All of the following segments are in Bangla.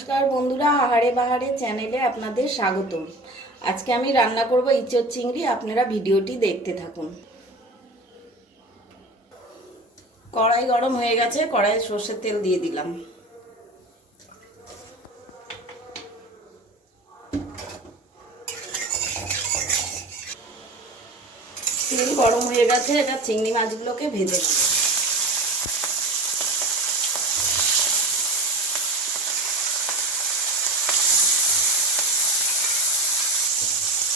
নমস্কার বন্ধুরা, আহারে বাহারে চ্যানেলে আপনাদের স্বাগতম। আজকে আমি রান্না করব ইঁচড় চিংড়ি। আপনারা ভিডিওটি দেখতে থাকুন। কড়াই গরম হয়ে গেছে, কড়াইয়ে সর্ষের তেল দিয়ে দিলাম। তেল গরম হয়ে গেছে, এটা চিংড়ি মাছগুলোকে ভেজে নেব।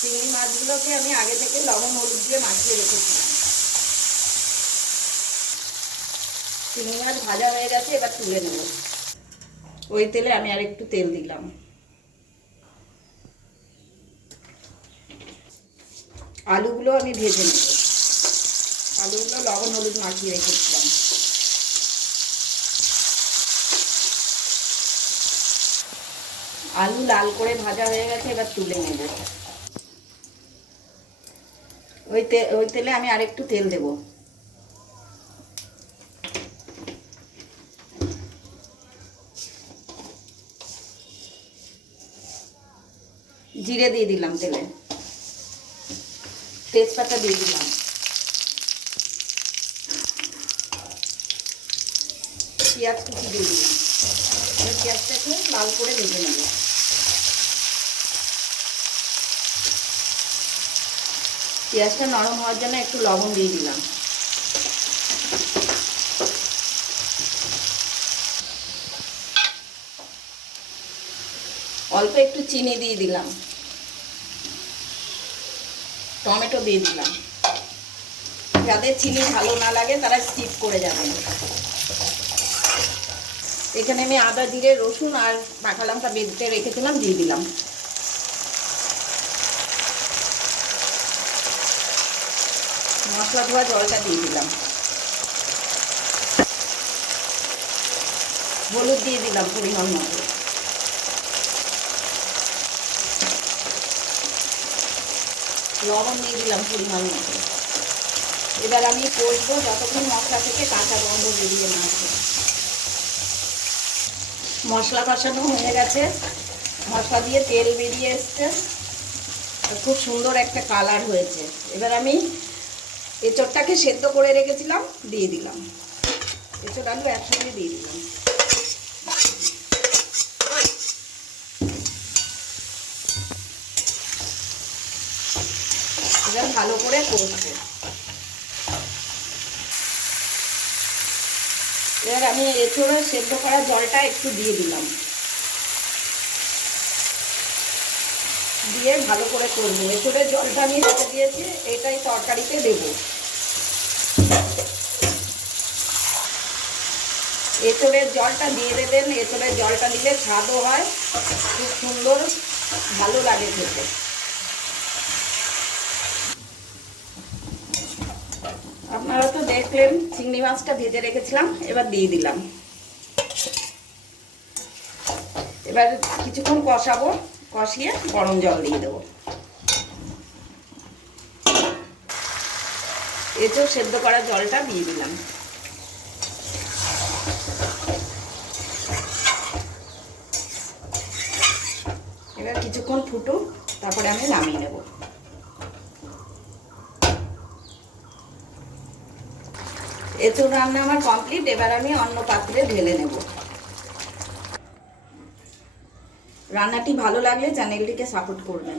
চিংড়ি মাছগুলোকে আমি আগে থেকে লবণ হলুদ দিয়ে মাখিয়ে রেখেছিলাম। চিংড়ি মাছ ভাজা হয়ে গেছে, এবার তুলে নেব। ওই তেলে আমি আর একটু তেল দিলাম। আলুগুলো আমি ভেজে নেব। আলুগুলো লবণ হলুদ মাখিয়ে রেখেছিলাম। আলু লাল করে ভাজা হয়ে গেছে, এবার তুলে নেব। ওই তেলে আমি আরেকটু তেল দেব। জিরে দিয়ে দিলাম তেলে, তেজপাতা দিয়ে দিলাম, পেঁয়াজ কুচি দিয়ে দিলাম। এবার পেঁয়াজটাকে লাল করে ভেজে নেব। পেঁয়াজটা নরম হওয়ার জন্য একটু লবণ দিয়ে দিলাম। অল্প একটু চিনি দিয়ে দিলাম। টমেটো দিয়ে দিলাম। যাদের চিনি ভালো না লাগে তারা স্কিপ করে যাবেন। এখানে আমি আদা জিরে রসুন আর পাকা লঙ্কা বেটে রেখেছিলাম, দিয়ে দিলাম। মশলা ধোয়া জলটা দিয়ে দিলাম। হলুদ দিয়ে দিলাম পরিমাণ মতো। লবণ দিয়ে দিলাম পরিমাণ মতো। এবার আমি কষবো যতক্ষণ মশলা থেকে কাঁচা গন্ধ বেরিয়ে না আসে। মশলা কষানো হয়ে গেছে, মশলা দিয়ে তেল বেরিয়ে এসছে, খুব সুন্দর একটা কালার হয়েছে। এবার আমি এঁচড়টাকে সেদ্ধ করে রেখেছিলাম দিয়ে দিলাম। এঁচড় আলু একসঙ্গে দিয়ে দিলাম। এবার ভালো করে কষবো। এবার আমি এঁচড়ে সেদ্ধ করা জলটা একটু দিয়ে দিলাম, দিয়ে ভালো করে করবো। এঁচড়ের জলটা আমি রেখে দিয়েছি, এটাই তরকারিতে দেব। এঁচড়ের জলটা দিয়ে দেবেন। এঁচড়ের জলটা দিলে স্বাদও হয়, খুব সুন্দর ভালো লাগে খেতে। আপনারা তো দেখলেন চিংড়ি মাছটা ভেজে রেখেছিলাম, এবার দিয়ে দিলাম। এবার কিছুক্ষণ কষাবো, কষিয়ে গরম জল দিয়ে দেবো। এঁচড় সেদ্ধ করা জলটা দিয়ে দিলাম। এবার কিছুক্ষণ ফুটুক, তারপরে আমি নামিয়ে নেব। এঁচড় রান্না আমার কমপ্লিট। এবার আমি অন্য পাত্রে ঢেলে নেব। রান্নাটি ভালো লাগলে চ্যানেলটিকে সাপোর্ট করবেন।